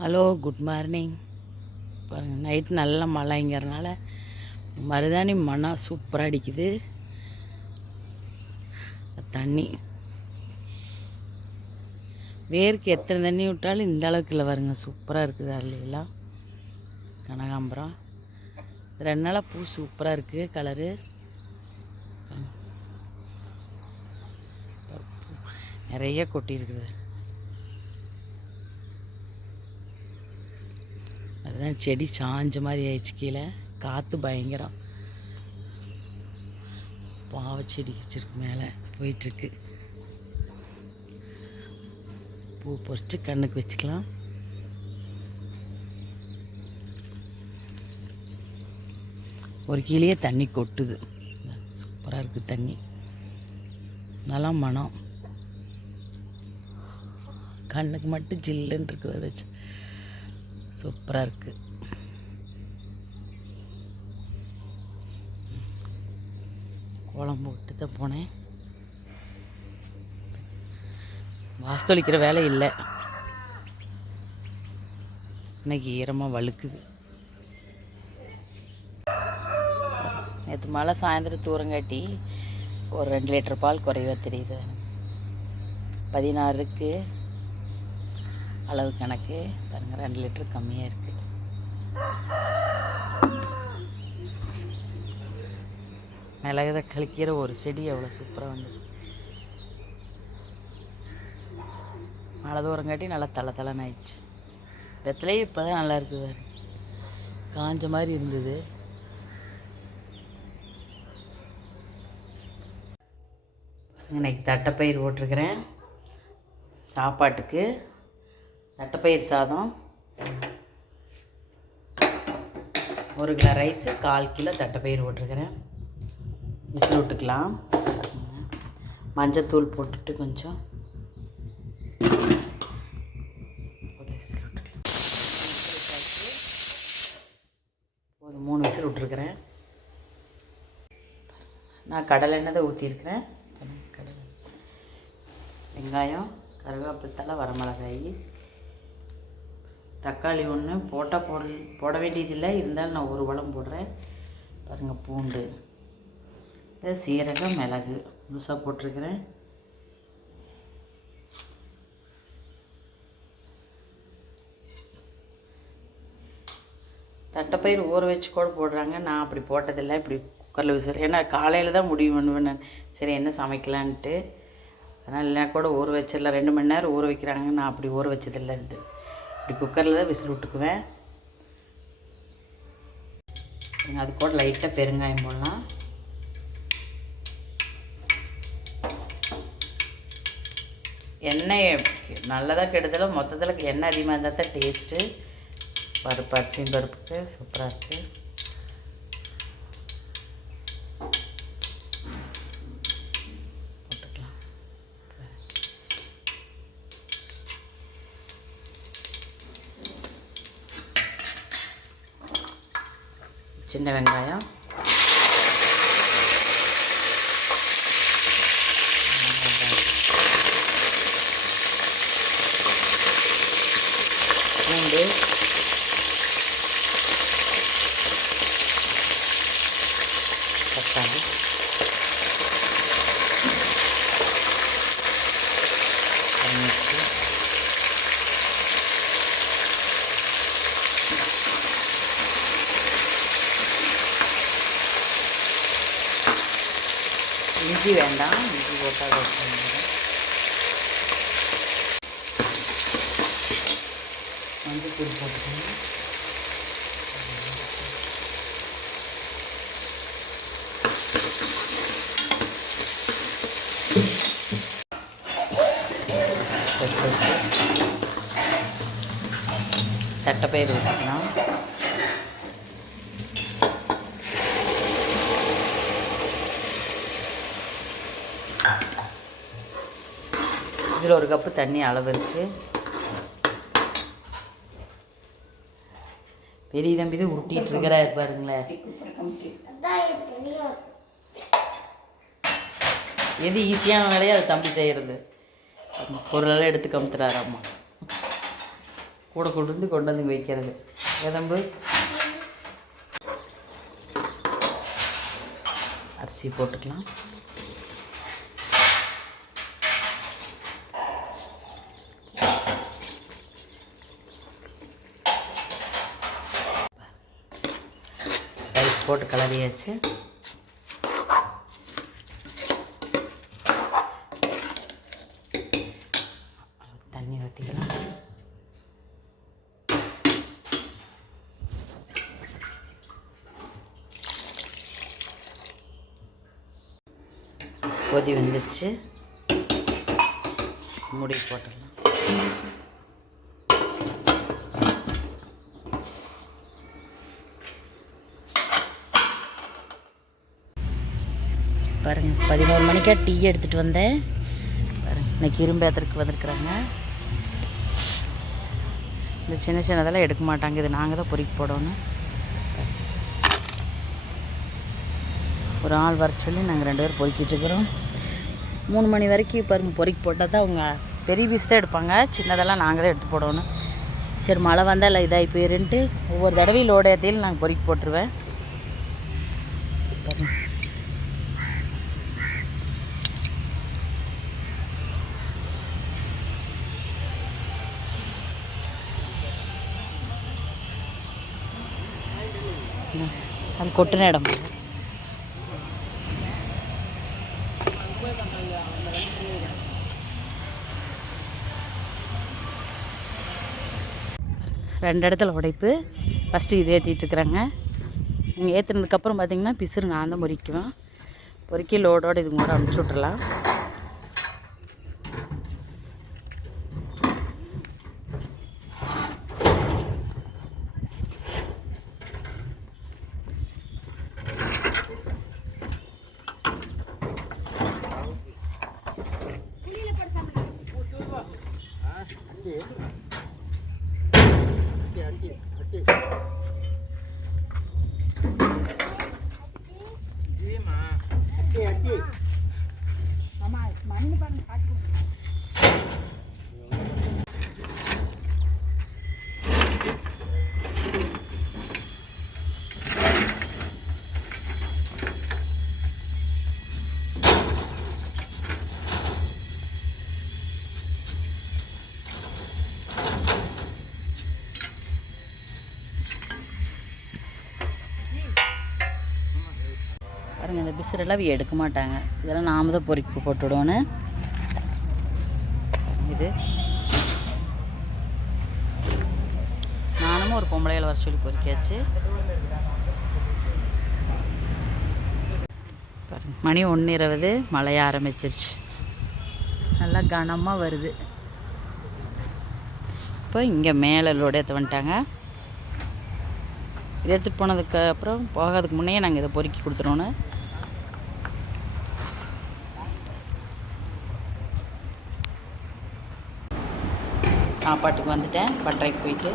Hello good morning பாருங்கள் night நல்ல மழைங்கிறனால மருதாணி மனம் சூப்பராக அடிக்குது. தண்ணி. வேருக்கு எத்தனை தண்ணி விட்டாலும் இந்த அளவுக்கு இல்லை வருங்க சூப்பராக இருக்குது அரளியெல்லாம் கனகாம்பரம். ரெண்டு நாளாக பூ சூப்பராக இருக்குது கலரு நிறைய கொட்டி இருக்குது அதான் செடி சாஞ்ச மாதிரி ஆயிடுச்சு கீழே. காற்று பயங்கரம். பாவச்செடி வச்சிருக்கு மேலே போயிட்டுருக்கு. பூ பறித்து கண்ணுக்கு வச்சுக்கலாம். ஒரு கீழே தண்ணி கொட்டுது. சூப்பராக இருக்குது தண்ணி. நல்லா மனம் கண்ணுக்கு மட்டும் ஜில்லுன்னு இருக்குது வச்சு சூப்பராக இருக்குது குழம்பு விட்டு தான் போனேன். வாஸ்தொலிக்கிற வேலை இல்லை. இன்னைக்கு ஈரமாக வழுக்குது. நேற்று மழை சாயந்தரம் தூரங்காட்டி ஒரு ரெண்டு லிட்டர் பால் குறைவாக தெரியுது. பதினாறுக்கு அளவு கணக்கு. பாருங்கள் ரெண்டு லிட்டர் கம்மியாக இருக்குது மிளகுத கழிக்கிற ஒரு செடி எவ்வளோ சூப்பராக வந்தது மழை தூரம் காட்டி நல்லா தலை தலைன்னு ஆயிடுச்சு. வெத்தலையே இப்போ தான் நல்லா இருக்குது பாரு. காஞ்ச மாதிரி இருந்தது. இன்னைக்கு தட்டைப்பயிர் போட்டிருக்கிறேன். சாப்பாட்டுக்கு தட்டைப்பயிர் சாதம். ஒரு கிலோ ரைஸு கால் கிலோ தட்டைப்பயிர் போட்டிருக்கிறேன். விசில் விட்டுக்கலாம். மஞ்சத்தூள் போட்டுட்டு கொஞ்சம் ஒரு மூணு விசில் விட்டுருக்குறேன். நான் கடலை எண்ணெய் தான் ஊற்றிருக்கிறேன் கடலை வெங்காயம் கருவேப்பிலை வரமிளகாய். தக்காளி ஒன்று போட்டால் போட போட வேண்டியதில்லை இருந்தாலும் நான் ஒரு வளம் போடுறேன். பாருங்கள் பூண்டு. இது சீரகம் மிளகு. முழுசாக போட்டிருக்கிறேன். தட்டைப்பயிர் ஊற வச்சு கூட போடுறாங்க. நான் அப்படி போட்டதில்லை. இப்படி குக்கரில் விசில் ஏன்னா காலையில் தான் முடிவு பண்ணுவேன் நான். சரி என்ன சமைக்கலான்ட்டு. அதனால் இல்லைனா கூட ஊற வச்சிடலாம். ரெண்டு மணி நேரம் ஊற வைக்கிறாங்க. நான் அப்படி ஊற வச்சதில்லை இது. இப்படி குக்கரில் தான் விசில் விட்டுக்குவேன். அது கூட லைட்டாக பெருங்காயம் போடலாம். எண்ணெய் நல்லதாக கெடுதலும் மொத்தத்தில் எண்ணெய் அதிகமாக இருந்தால் தான் டேஸ்ட்டு பருப்பு அரிசியும் பருப்புக்கு சூப்பராக இருக்குது சின்ன வெங்காயம் பூண்டு தக்காளி மிளகு இஞ்சி வேண்டாம் இஞ்சி போட்டால் மஞ்சள் தூள் போட்டுக்கணும் தட்டைப்பயிர் ஊற்றிக்கலாம் இதில் ஒரு கப்பு தண்ணி அளவு இருக்குது பெரிய தம்பி தான் ஊட்டிகிட்டு இருக்கிறாரு பாருங்களேன். எது ஈஸியான வேலையோ அது தம்பி செய்கிறது பொருளெல்லாம் எடுத்து கமுத்துறாரு அம்மா கூட கொண்டு வந்து கொண்டு வந்து வைக்கிறது. எதம்பு அரிசி போட்டுக்கலாம் ரைஸ் போட்டு கலரியாச்சு தண்ணி ஊற்றிக்கலாம் கொதி வந்துடுச்சு முடி போட்டுடலாம் பாருங்க பதினோரு டீ எடுத்துகிட்டு வந்தேன். பாருங்க இன்னைக்கு இரும்பேத்தருக்கு வந்திருக்குறாங்க. இந்த சின்ன சின்னதெல்லாம் எடுக்க மாட்டாங்க. இது நாங்கள் தான் பொறிக்க போடணும். ஒரு ஆள் வர சொல்லி நாங்கள் ரெண்டு பேரும் பொறுக்கிட்டுருக்குறோம் மூணு மணி வரைக்கும் பாருங்க பொறிக்க போட்டால் தான் அவங்க பெரிய பீஸ் தான் எடுப்பாங்க. சின்னதெல்லாம் நாங்கள் தான் எடுத்து போடணும். சரி மழை வந்தால் இதாகி போயிருன்ட்டு ஒவ்வொரு தடவையும் லோடு ஏற்றியும் நாங்கள் பொறிக்க போட்டுருவேன். அது கொட்டின இடம் ரெண்டு இடத்துல உடைப்பு ஃபஸ்ட்டு இது ஏற்றிட்டு இருக்கிறாங்க இங்கே ஏற்றுனதுக்கப்புறம் பார்த்தீங்கன்னா பிசுறு நான் தான் பொறிக்குவேன் பொறுக்கி லோடோடு இது கூட அனுப்பிச்சி விட்றலாம் பாருங்க பிசுறெல்லாம் பிசுரெல்லாம் எடுக்க மாட்டாங்க. இதெல்லாம் நாம தான் பொறுக்கி போட்டுவிடுவோன்னு இது. நானும் ஒரு பொம்பளையில் வர சொல்லி பொறுக்கியாச்சு. பாருங்க மணி ஒன்று இருபது. மழைய ஆரம்பிச்சிருச்சு. நல்லா கனமாக வருது. இப்போ இங்கே மேலே லோடு ஏற்ற வந்துட்டாங்க. இது எடுத்துகிட்டு போனதுக்கு அப்புறம் போகாதுக்கு முன்னே நாங்கள் இதை பொறுக்கி கொடுத்துருவோன்னு சாப்பாட்டுக்கு வந்துட்டேன். பட்டறைக்கு போயிட்டு.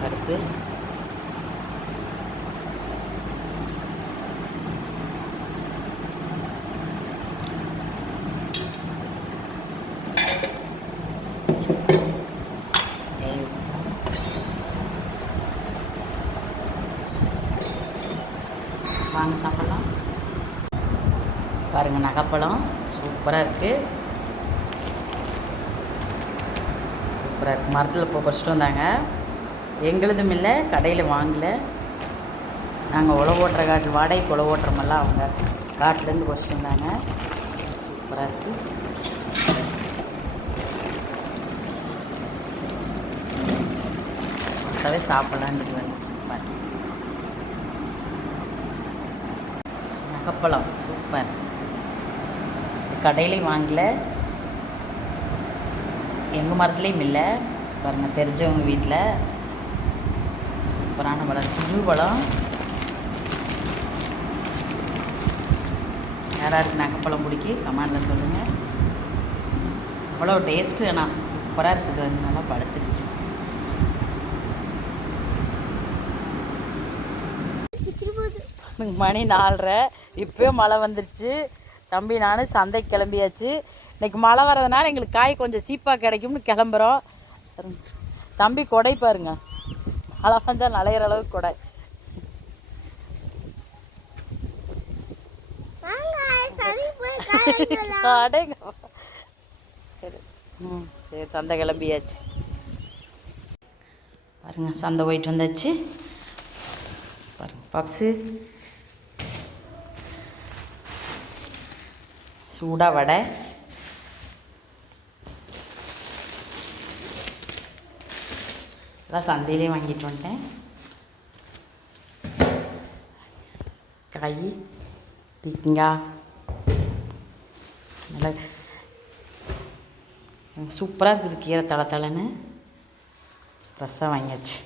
கருத்து நெய் ஊத்திக்கலாம். வாங்க சாப்பிடலாம் பாருங்கள் சூப்பராக இருக்குது சூப்பராக இருக்குது மரத்தில் இப்போ பறிச்சிட்டு வந்தாங்க. எங்களுதும் இல்லை கடையில் வாங்கலை. நாங்கள் உழவு ஓட்டுற காட்டு வாடகைக்கு உழவு ஓட்டுறோமெல்லாம் அவங்க காட்டிலேருந்து பறிச்சிட்டு வந்தாங்க. சூப்பராக இருக்குது அப்போவே சாப்பிட்லான்ட்டு வந்து சூப்பர் நகப்பழம் சூப்பர். கடையிலையும் வாங்கல. எங்கள் மரத்துலேயும் இல்லை. பாருங்கள் தெரிஞ்சவங்க வீட்டில் சூப்பரான பழம் சில்லு பழம் யாராருக்கு நகைப்பழம் பிடிக்கி? கமாண்டில் சொல்லுங்கள் அவ்வளோ டேஸ்ட்டு ஆனால் சூப்பராக இருக்குது. நல்லா படுத்துருச்சு மணி நாலரை. இப்போயும் மழை வந்துருச்சு. தம்பி நான் சந்தைக்கு கிளம்பியாச்சு. இன்றைக்கி மழை வர்றதுனால எங்களுக்கு காய் கொஞ்சம் சீப்பாக கிடைக்கும்னு கிளம்புறோம். தம்பி கொடை பாருங்க. மழை வந்தால் நலையிற அளவுக்கு கொடை. அடைங்க. சரி. ம் சரி சந்தை கிளம்பியாச்சு. பாருங்க சந்தை போயிட்டு வந்தாச்சு. பாருங்க பப்ஸு. சூடாக வடை எல்லாம் சந்தையிலே வாங்கிட்டு வந்துட்டேன். காய் பீக்கங்காய் நல்லா சூப்பராக இருக்குது கீரை தலை தலைன்னு ஃப்ரெஷ்ஷாக வாங்கியாச்சு.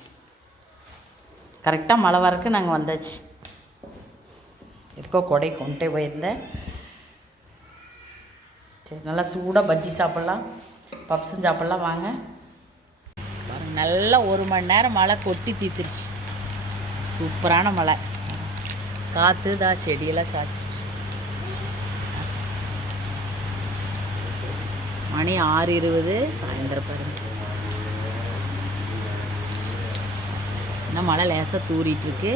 கரெக்டாக மழை வரக்கு நாங்கள் வந்தாச்சு. எதுக்கோ கொடை கொண்டே போயிருந்தேன். சரி நல்லா சூடாக பஜ்ஜி சாப்பிட்லாம். பப்ஸும் சாப்பிட்லாம் வாங்க. நல்லா ஒரு மணி நேரம் மழை கொட்டி தீத்துருச்சு. சூப்பரான மழை. காற்று தான் செடியெல்லாம் சாய்ச்சிருச்சு. மணி ஆறு இருபது சாயந்தரம் பாருங்க. இன்னும் மழை லேசாக தூரிட்டு இருக்கு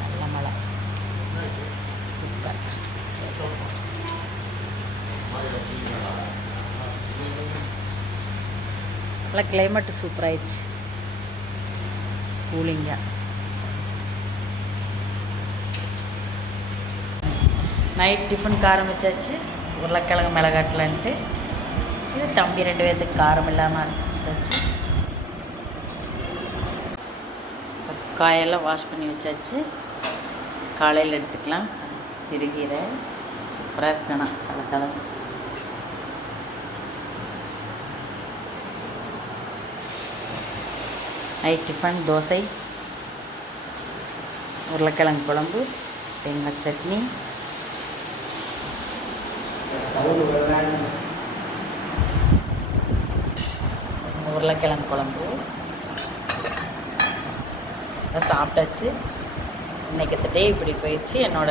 நல்ல மழை சூப்பர் நல்லா கிளைமேட்டு சூப்பராகிடுச்சு கூலிங்காக நைட் டிஃபனுக்கு ஆரம்பித்தாச்சு உருளைக்கிழங்கு மிளகாட்டலான்ட்டு இது தம்பி ரெண்டு பேர்த்துக்கு காரம் இல்லாமல் இருந்துச்சு காயெல்லாம் வாஷ் பண்ணி வச்சாச்சு. காலையில் எடுத்துக்கலாம். சிறுகீரை சூப்பராக இருக்கணும் தலை நைட் டிஃபன் தோசை உருளைக்கிழங்கு குழம்பு தேங்காய் சட்னி. உருளைக்கிழங்கு குழம்பு. சாப்பிட்டாச்சு. இன்னைக்கு டே இப்படி போயிடுச்சு. என்னோட